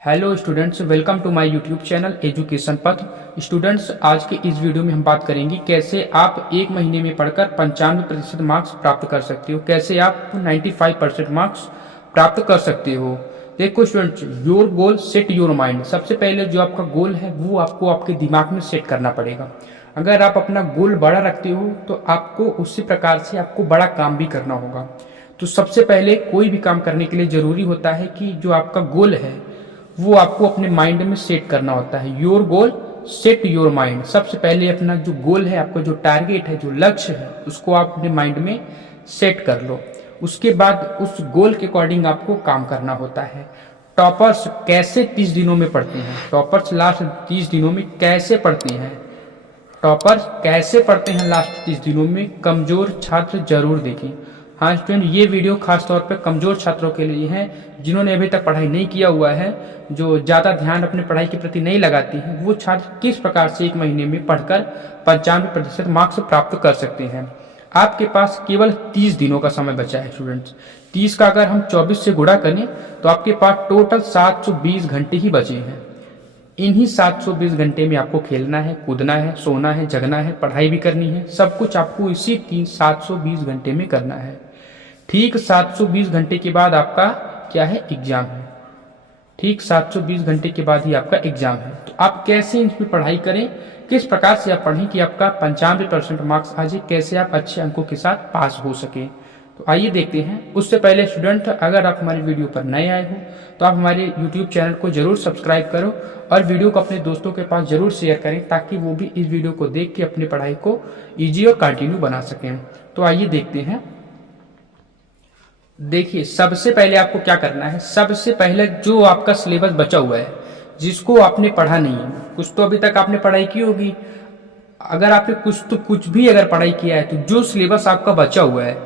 Hello students, welcome to my YouTube channel Education Path. Students, आज के इस video में हम बात करेंगे कैसे आप एक महीने में पढ़कर 95% मार्क्स प्राप्त कर सकते हो, कैसे आप 95% मार्क्स प्राप्त कर सकते हो। देखो students, your goal set your mind. सबसे पहले जो आपका गोल है वो आपको आपके दिमाग में सेट करना पड़ेगा। अगर आप अपना गोल बड़ा रखते हो तो आपको उसी प्रकार से आपको बड़ा काम भी करना होगा। तो सबसे पहले कोई भी काम करने के लिए जरूरी होता है कि जो आपका गोल है वो आपको अपने माइंड में सेट करना होता है। Your goal set your mind. सबसे पहले अपना जो गोल है, आपका जो टारगेट है, जो लक्ष्य है, उसको आप अपने माइंड में सेट कर लो। उसके बाद उस गोल के अकॉर्डिंग आपको काम करना होता है। टॉपर्स कैसे 30 दिनों में पढ़ते हैं? टॉपर्स लास्ट 30 दिनों में कैसे पढ़ते हैं? टॉपर्स कैसे पढ़ते हैं लास्ट 30 दिनों में? कमजोर छात्र जरूर देखें। हाँ स्टूडेंट, ये वीडियो खास तौर पे कमजोर छात्रों के लिए है, जिन्होंने अभी तक पढ़ाई नहीं किया हुआ है, जो ज़्यादा ध्यान अपने पढ़ाई के प्रति नहीं लगाती हैं। वो छात्र किस प्रकार से एक महीने में पढ़कर 95% मार्क्स प्राप्त कर सकते हैं। आपके पास केवल 30 दिनों का समय बचा है स्टूडेंट्स। 30 का अगर हम 24 से गुणा करें तो आपके पास टोटल 720 घंटे ही बचे हैं। इन्हीं 720 घंटे में आपको खेलना है, कूदना है, सोना है, जगना है, पढ़ाई भी करनी है। सब कुछ आपको इसी 720 घंटे में करना है। ठीक 720 घंटे के बाद आपका क्या है? एग्जाम है। ठीक 720 घंटे के बाद ही आपका एग्जाम है। तो आप कैसे इसमें पढ़ाई करें, किस प्रकार से आप पढ़ें कि आपका 95% मार्क्स आ जाए, कैसे आप अच्छे अंकों के साथ पास हो सके। तो आइए देखते हैं। उससे पहले स्टूडेंट, अगर आप हमारे वीडियो पर नए आए हो तो आप हमारे यूट्यूब चैनल को जरूर सब्सक्राइब करो और वीडियो को अपने दोस्तों के पास जरूर शेयर करें, ताकि वो भी इस वीडियो को देख के अपनी पढ़ाई को ईजी और कंटिन्यू बना सकें। तो आइए देखते हैं। देखिए, सबसे पहले आपको क्या करना है। सबसे पहले जो आपका सिलेबस बचा हुआ है, जिसको आपने पढ़ा नहीं है, कुछ तो अभी तक आपने पढ़ाई की होगी। अगर आपने कुछ भी अगर पढ़ाई किया है, तो जो सिलेबस आपका बचा हुआ है,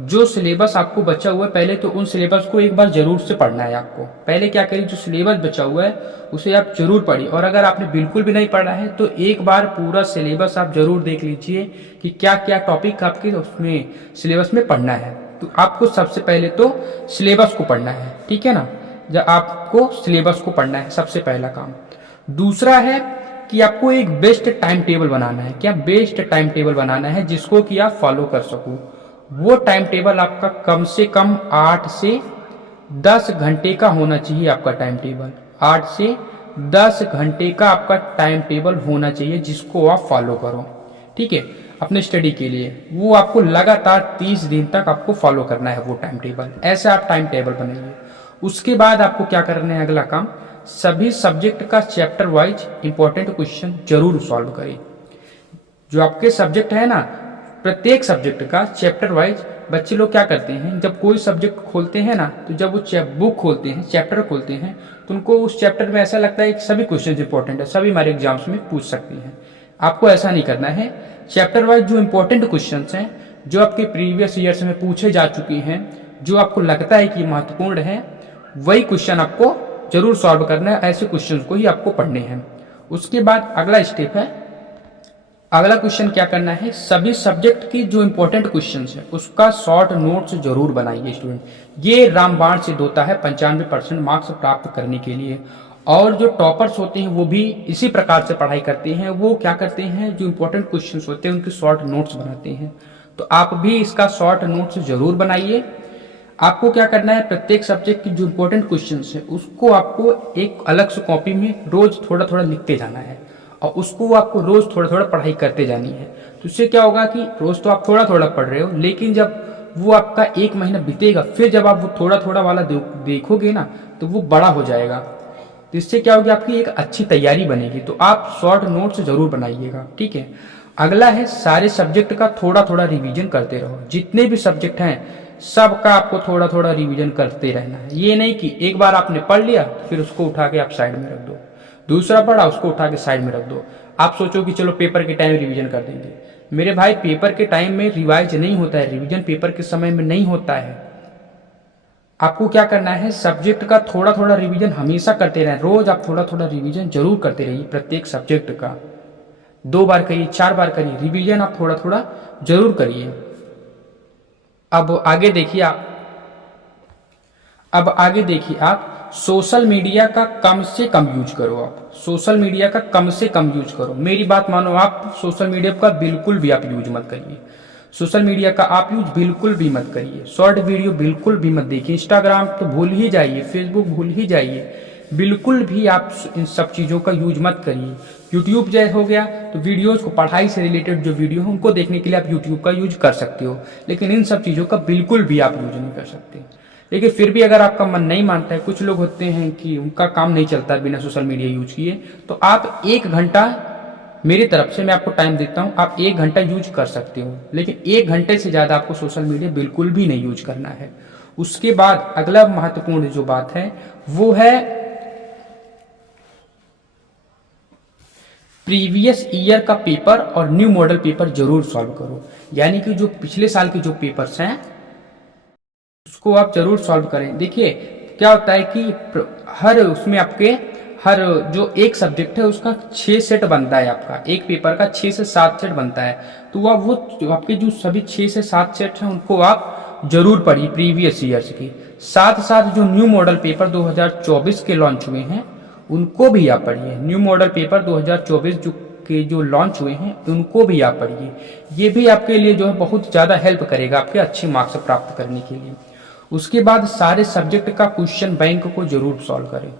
जो सिलेबस आपको बचा हुआ है, पहले तो उन सिलेबस को एक बार जरूर से पढ़ना है आपको। पहले क्या करिए, जो सिलेबस बचा हुआ है उसे आप जरूर पढ़िए। और अगर आपने बिल्कुल भी नहीं पढ़ा है तो एक बार पूरा सिलेबस आप जरूर देख लीजिए कि क्या क्या टॉपिक आपके उसमें सिलेबस में पढ़ना है। तो आपको सबसे पहले तो सिलेबस को पढ़ना है, ठीक है ना। जब आपको सिलेबस को पढ़ना है, सबसे पहला काम। दूसरा है कि आपको एक बेस्ट टाइम टेबल बनाना है। क्या? बेस्ट टाइम टेबल बनाना है जिसको कि आप फॉलो कर सको। वो टाइम टेबल आपका कम से कम 8 से 10 घंटे का होना चाहिए। आपका टाइम टेबल 8 से 10 घंटे का आपका टाइम टेबल होना चाहिए, जिसको आप फॉलो करो, ठीक है, अपने स्टडी के लिए। वो आपको लगातार 30 दिन तक आपको फॉलो करना है वो टाइम टेबल। ऐसे आप टाइम टेबल बनाइए। उसके बाद आपको क्या करना है, अगला काम, सभी सब्जेक्ट का चैप्टर वाइज इंपॉर्टेंट क्वेश्चन जरूर सॉल्व करें। जो आपके सब्जेक्ट है ना, प्रत्येक सब्जेक्ट का चैप्टर वाइज बच्चे लोग क्या करते हैं, जब कोई सब्जेक्ट खोलते हैं ना, तो जब वो बुक खोलते हैं, चैप्टर खोलते हैं, तो उनको उस चैप्टर में ऐसा लगता है कि सभी क्वेश्चन इंपॉर्टेंट है, सभी हमारे एग्जाम्स में पूछ सकते हैं। आपको ऐसा नहीं करना है। चैप्टर वाइज जो इंपॉर्टेंट क्वेश्चन हैं, जो आपके प्रीवियस ईयर्स में पूछे जा चुके हैं, जो आपको लगता है कि महत्वपूर्ण है, वही क्वेश्चन आपको जरूर सॉल्व करना है। ऐसे क्वेश्चन को ही आपको पढ़ने हैं। उसके बाद अगला स्टेप है, अगला क्वेश्चन क्या करना है, सभी सब्जेक्ट की जो इंपॉर्टेंट क्वेश्चंस है उसका शॉर्ट नोट्स जरूर बनाइए स्टूडेंट। ये रामबाण सिद्ध होता है 95% मार्क्स प्राप्त करने के लिए। और जो टॉपर्स होते हैं वो भी इसी प्रकार से पढ़ाई करते हैं। वो क्या करते हैं, जो इंपॉर्टेंट क्वेश्चंस होते हैं उनके शॉर्ट नोट्स बनाते हैं। तो आप भी इसका शॉर्ट नोट्स जरूर बनाइए। आपको क्या करना है, प्रत्येक सब्जेक्ट की जो इंपॉर्टेंट क्वेश्चंस है उसको आपको एक अलग से कॉपी में रोज थोड़ा थोड़ा लिखते जाना है, और उसको आपको रोज थोड़ा थोड़ा पढ़ाई करते जानी है। तो इससे क्या होगा कि रोज तो आप थोड़ा थोड़ा पढ़ रहे हो, लेकिन जब वो आपका एक महीना बीतेगा, फिर जब आप वो थोड़ा थोड़ा वाला देखोगे ना, तो वो बड़ा हो जाएगा। तो इससे क्या होगी, आपकी एक अच्छी तैयारी बनेगी। तो आप शॉर्ट नोट्स जरूर बनाइएगा, ठीक है। अगला है, सारे सब्जेक्ट का थोड़ा थोड़ा रिवीजन करते रहो। जितने भी सब्जेक्ट हैं सबका आपको थोड़ा थोड़ा रिवीजन करते रहना है। ये नहीं कि एक बार आपने पढ़ लिया फिर उसको उठा के आप साइड में रख दो, दूसरा पढ़ा उसको उठा के साइड में रख दो। आप सोचो कि चलो पेपर के टाइम रिवीजन कर देंगे। मेरे भाई, पेपर के टाइम में रिवाइज नहीं होता है, रिवीजन पेपर के समय में नहीं होता है। आपको क्या करना है, सब्जेक्ट का थोड़ा थोड़ा रिवीजन हमेशा करते रहें। रोज आप थोड़ा थोड़ा रिवीजन जरूर करते रहिए। प्रत्येक सब्जेक्ट का 2 बार करिए, 4 बार करिए, रिवीजन आप थोड़ा थोड़ा जरूर करिए। अब आगे देखिए आप सोशल मीडिया का कम से कम यूज करो। आप सोशल मीडिया का कम से कम यूज करो, मेरी बात मानो। आप सोशल मीडिया का बिल्कुल भी आप यूज मत करिए। सोशल मीडिया का आप यूज बिल्कुल भी मत करिए। शॉर्ट वीडियो बिल्कुल भी मत देखिए। इंस्टाग्राम तो भूल ही जाइए, फेसबुक भूल ही जाइए, बिल्कुल भी आप इन सब चीज़ों का यूज मत करिए। यूट्यूब जैसे हो गया तो वीडियोज़ को, पढ़ाई से रिलेटेड जो वीडियो है उनको देखने के लिए आप यूट्यूब का यूज कर सकते हो, लेकिन इन सब चीज़ों का बिल्कुल भी आप यूज नहीं कर सकते। लेकिन फिर भी अगर आपका मन नहीं मानता है, कुछ लोग होते हैं कि उनका काम नहीं चलता बिना सोशल मीडिया यूज किए, तो आप 1 घंटा, मेरी तरफ से मैं आपको टाइम देता हूं, आप 1 घंटा यूज कर सकते हो, लेकिन 1 घंटे से ज़्यादा आपको सोशल मीडिया बिल्कुल भी नहीं यूज करना है। उसके बाद अगला महत्वपूर्ण जो बात है वो है प्रीवियस ईयर का पेपर और न्यू मॉडल पेपर जरूर सॉल्व करो। यानी कि जो पिछले साल के जो पेपर्स हैं उसको आप जरूर सॉल्व करें। देखिए क्या होता है कि हर उसमें आपके हर जो एक सब्जेक्ट है उसका 6 सेट बनता है। आपका एक पेपर का 6 से 7 सेट बनता है, तो आप वो जो आपके जो सभी 6 से 7 सेट हैं उनको आप जरूर पढ़िए प्रीवियस ईयर्स की। साथ साथ जो न्यू मॉडल पेपर 2024 के लॉन्च हुए हैं उनको भी आप पढ़िए। न्यू मॉडल पेपर 2024 जो लॉन्च हुए हैं उनको भी आप पढ़िए। ये भी आपके लिए जो है बहुत ज़्यादा हेल्प करेगा आपके अच्छे मार्क्स प्राप्त करने के लिए। उसके बाद सारे सब्जेक्ट का क्वेश्चन बैंक को जरूर सॉल्व करें।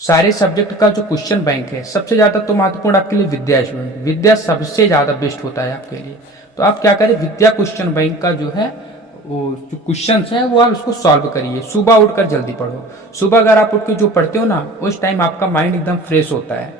सारे सब्जेक्ट का जो क्वेश्चन बैंक है सबसे ज़्यादा तो महत्वपूर्ण आपके लिए विद्या स्टूडेंट, विद्या सबसे ज़्यादा बेस्ट होता है आपके लिए। तो आप क्या करें, विद्या क्वेश्चन बैंक का जो है वो जो क्वेश्चन है वो आप उसको सॉल्व करिए। सुबह उठकर जल्दी पढ़ो। सुबह अगर आप उठ के जो पढ़ते हो ना उस टाइम आपका माइंड एकदम फ्रेश होता है।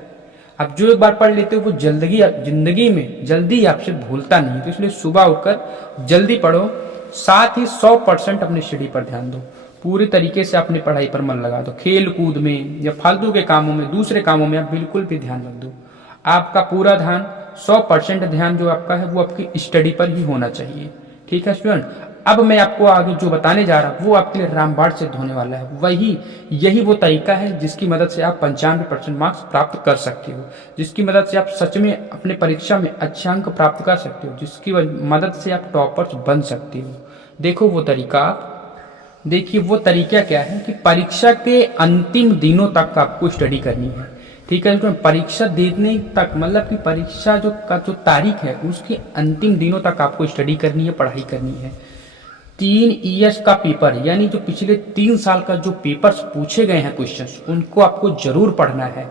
आप जो एक बार पढ़ लेते हो वो जिंदगी में जल्दी आपसे भूलता नहीं, तो इसलिए सुबह उठकर जल्दी पढ़ो। साथ ही 100% अपनी स्टडी पर ध्यान दो। पूरी तरीके से अपनी पढ़ाई पर मन लगा दो। खेल कूद में या फालतू के कामों में, दूसरे कामों में आप बिल्कुल भी ध्यान रख दो। आपका पूरा ध्यान 100% ध्यान जो आपका है वो आपकी स्टडी पर ही होना चाहिए। ठीक है स्टूडेंट, अब मैं आपको आगे जो बताने जा रहा हूँ वो आपके लिए रामबाण सिद्ध होने वाला है। यही वो तरीका है जिसकी मदद से आप 95% मार्क्स प्राप्त कर सकते हो, जिसकी मदद से आप सच में अपने परीक्षा में अच्छे अंक प्राप्त कर सकते हो, जिसकी मदद से आप टॉपर्स बन सकते हो। देखो वो तरीका, आप देखिए वो तरीका क्या है कि परीक्षा के अंतिम दिनों तक आपको स्टडी करनी है। ठीक है, तो परीक्षा देने तक, मतलब कि परीक्षा जो तारीख है उसके अंतिम दिनों तक आपको स्टडी करनी है, पढ़ाई करनी है। 3 ईयर्स का पेपर यानी जो पिछले 3 साल का जो पेपर्स पूछे गए हैं क्वेश्चंस, उनको आपको जरूर पढ़ना है।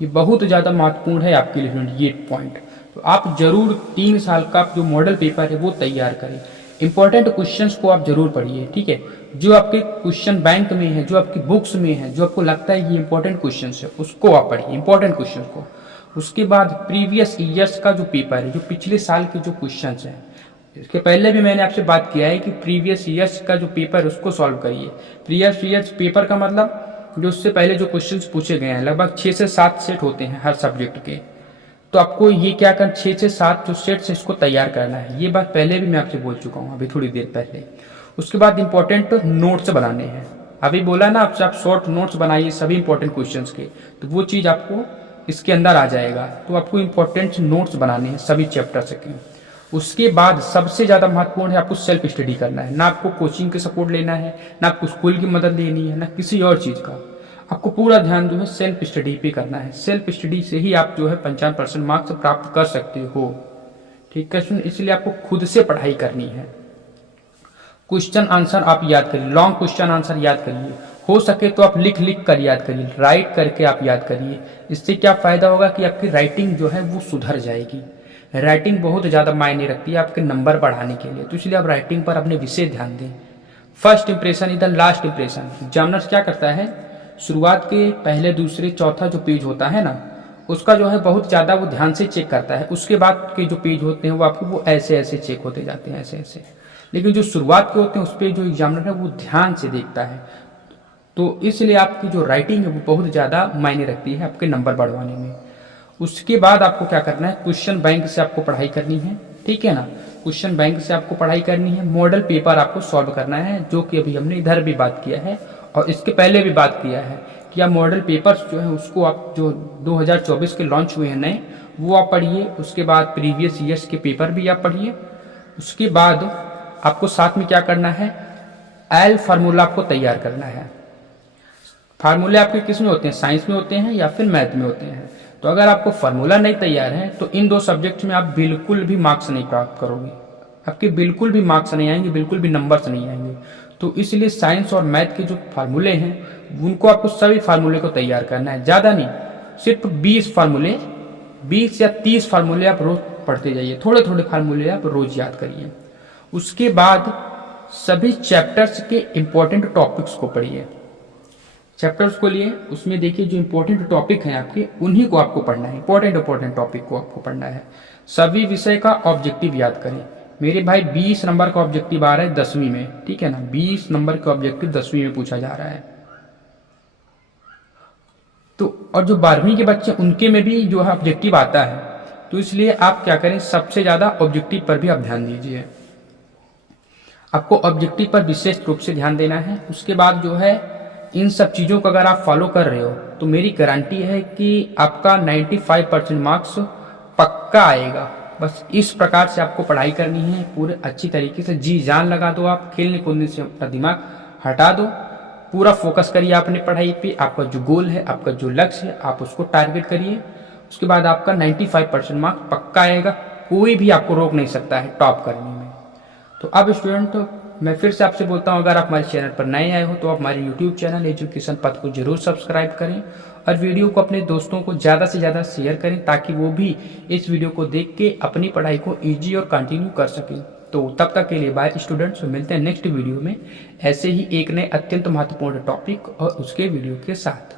ये बहुत ज़्यादा महत्वपूर्ण है आपके लिए ये पॉइंट। तो आप जरूर 3 साल का जो मॉडल पेपर है वो तैयार करें। इंपॉर्टेंट क्वेश्चंस को आप जरूर पढ़िए। ठीक है, जो आपके क्वेश्चन बैंक में है, जो आपकी बुक्स में है, जो आपको लगता है ये इंपॉर्टेंट क्वेश्चंस है उसको आप पढ़िए, इंपॉर्टेंट क्वेश्चन को। उसके बाद प्रीवियस ईयर्स का जो पेपर है, जो पिछले साल के जो क्वेश्चन है, इसके पहले भी मैंने आपसे बात किया है कि प्रीवियस ईयर्स का जो पेपर है उसको सॉल्व करिए। प्रीवियस ईयर्स पेपर का मतलब जो उससे पहले जो क्वेश्चंस पूछे गए हैं, लगभग 6 से 7 सेट होते हैं हर सब्जेक्ट के। तो आपको ये क्या करना, 6 से 7 जो सेट्स इसको तैयार करना है। ये बात पहले भी मैं आपसे बोल चुका हूँ अभी थोड़ी देर पहले। उसके बाद इंपॉर्टेंट नोट्स बनाने हैं। अभी बोला ना आपसे, आप शॉर्ट नोट्स बनाइए सभी इंपॉर्टेंट क्वेश्चंस के, तो वो चीज़ आपको इसके अंदर आ जाएगा। तो आपको इंपॉर्टेंट नोट्स बनाने हैं सभी चैप्टर्स के। उसके बाद सबसे ज़्यादा महत्वपूर्ण है आपको सेल्फ स्टडी करना है। ना आपको कोचिंग के सपोर्ट लेना है, ना आपको स्कूल की मदद लेनी है, ना किसी और चीज़ का। आपको पूरा ध्यान जो है सेल्फ स्टडी पे करना है। सेल्फ स्टडी से ही आप जो है 55% मार्क्स प्राप्त कर सकते हो। ठीक है, सुन, इसलिए आपको खुद से पढ़ाई करनी है। क्वेश्चन आंसर आप याद करिए, लॉन्ग क्वेश्चन आंसर याद करिए। हो सके तो आप लिख लिख कर याद करिए, राइट करके आप याद करिए। इससे क्या फायदा होगा कि आपकी राइटिंग जो है वो सुधर जाएगी। राइटिंग बहुत ज़्यादा मायने रखती है आपके नंबर बढ़ाने के लिए, तो इसलिए आप राइटिंग पर अपने विशेष ध्यान दें। First impression is the last impression. Examiners क्या करता है, शुरुआत के पहले दूसरे चौथा जो पेज होता है ना, उसका जो है बहुत ज़्यादा वो ध्यान से चेक करता है। उसके बाद के जो पेज होते हैं वो आपको वो ऐसे ऐसे चेक होते जाते हैं, ऐसे ऐसे। लेकिन जो शुरुआत के होते हैं उस पर जो एग्जामिनर है वो ध्यान से देखता है। तो इसलिए आपकी जो राइटिंग है वो बहुत ज़्यादा मायने रखती है आपके नंबर बढ़वाने में। उसके बाद आपको क्या करना है, क्वेश्चन बैंक से आपको पढ़ाई करनी है। ठीक है ना, क्वेश्चन बैंक से आपको पढ़ाई करनी है। मॉडल पेपर आपको सॉल्व करना है, जो कि अभी हमने इधर भी बात किया है और इसके पहले भी बात किया है कि आप मॉडल पेपर्स जो है उसको आप जो 2024 के लॉन्च हुए हैं नए, वो आप पढ़िए। उसके बाद प्रीवियस ईयर्स के पेपर भी आप पढ़िए। उसके बाद आपको साथ में क्या करना है, एल फार्मूला आपको तैयार करना है। फार्मूले आपके किस में होते हैं, साइंस में होते हैं या फिर मैथ में होते हैं। तो अगर आपको फार्मूला नहीं तैयार है तो इन 2 सब्जेक्ट में आप बिल्कुल भी मार्क्स नहीं प्राप्त करोगे, आपके बिल्कुल भी मार्क्स नहीं आएंगे, बिल्कुल भी नंबर्स नहीं आएंगे। तो इसलिए साइंस और मैथ के जो फार्मूले हैं उनको आपको सभी फार्मूले को तैयार करना है, ज़्यादा नहीं, सिर्फ 20 फार्मूले, 20 या 30 फार्मूले आप रोज पढ़ते जाइए, थोड़े थोड़े फार्मूले आप रोज याद करिए। उसके बाद सभी चैप्टर्स के इंपॉर्टेंट टॉपिक्स को पढ़िए, चैप्टर्स को लिए उसमें देखिए जो इंपॉर्टेंट टॉपिक हैं आपके उन्हीं को आपको पढ़ना है, इंपॉर्टेंट टॉपिक को आपको पढ़ना है। सभी विषय का ऑब्जेक्टिव याद करें। मेरे भाई 20 नंबर का ऑब्जेक्टिव आ रहा है 10वीं में, ठीक है ना, 20 नंबर का ऑब्जेक्टिव 10वीं में पूछा जा रहा है। तो और जो 12वीं के बच्चे उनके में भी जो है ऑब्जेक्टिव आता है, तो इसलिए आप क्या करें, सबसे ज्यादा ऑब्जेक्टिव पर भी आप ध्यान दीजिए। आपको ऑब्जेक्टिव पर विशेष रूप से ध्यान देना है। उसके बाद जो है इन सब चीज़ों को अगर आप फॉलो कर रहे हो तो मेरी गारंटी है कि आपका 95% मार्क्स पक्का आएगा। बस इस प्रकार से आपको पढ़ाई करनी है, पूरे अच्छी तरीके से जी जान लगा दो, आप खेलने कूदने से अपना दिमाग हटा दो, पूरा फोकस करिए अपने पढ़ाई पे। आपका जो गोल है, आपका जो लक्ष्य है, आप उसको टारगेट करिए। उसके बाद आपका 95% मार्क्स पक्का आएगा, कोई भी आपको रोक नहीं सकता है टॉप करने में। तो अब स्टूडेंट मैं फिर से आपसे बोलता हूँ, अगर आप हमारे चैनल पर नए आए हो तो आप हमारे यूट्यूब चैनल एजुकेशन पथ को जरूर सब्सक्राइब करें और वीडियो को अपने दोस्तों को ज़्यादा से ज़्यादा शेयर करें ताकि वो भी इस वीडियो को देख के अपनी पढ़ाई को ईजी और कंटिन्यू कर सकें। तो तब तक के लिए बाय स्टूडेंट्स, मिलते हैं नेक्स्ट वीडियो में ऐसे ही एक नए अत्यंत महत्वपूर्ण टॉपिक और उसके वीडियो के साथ।